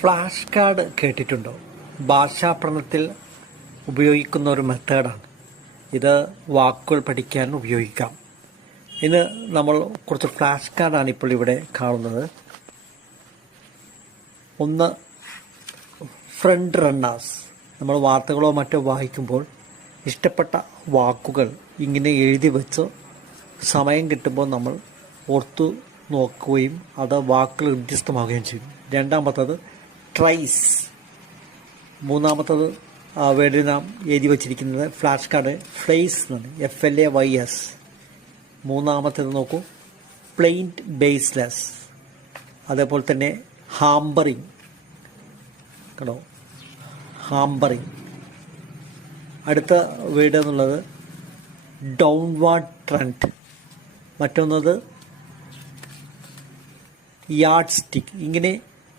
Flash card കേട്ടിട്ടുണ്ടോ? ഭാഷാപ്രമത്തിൽ ഉപയോഗിക്കുന്ന ഒരു മെത്തേഡാണ് ഇത്. വാക്കുകൾ പഠിക്കാൻ ഉപയോഗിക്കാം. ഇന്ന് നമ്മൾ കുറച്ച് ഫ്ലാഷ് കാർഡാണ് ഇപ്പോൾ ഇവിടെ കാണുന്നത്. ഒന്ന്, ഫ്രണ്ട് റണ്ണേഴ്സ്. നമ്മൾ വാർത്തകളോ മറ്റോ വായിക്കുമ്പോൾ ഇഷ്ടപ്പെട്ട വാക്കുകൾ ഇങ്ങനെ എഴുതി വെച്ച് സമയം കിട്ടുമ്പോൾ നമ്മൾ ഓർത്തു നോക്കുകയും അത് വാക്കുകൾ വ്യത്യസ്തമാവുകയും ചെയ്യും. രണ്ടാമത്തത് ട്രൈസ്. മൂന്നാമത്തത് വേണ്ടി നാം എഴുതി വച്ചിരിക്കുന്നത് ഫ്ലാഷ് കാർഡ് ഫ്ലേസ് എന്നാണ്, FLAYS. മൂന്നാമത്തേത് നോക്കൂ, പ്ലെയിൻറ്റ് ബേസ്ലെസ്. അതേപോലെ തന്നെ ഹാമ്പറിങ് കണ്ടോ, ഹാമ്പറിങ്. അടുത്ത വേർഡ് എന്നുള്ളത് ഡൗൺവാർഡ് ട്രെൻഡ്. മറ്റൊന്നത് യാർഡ് സ്റ്റിക്ക്. ഇങ്ങനെ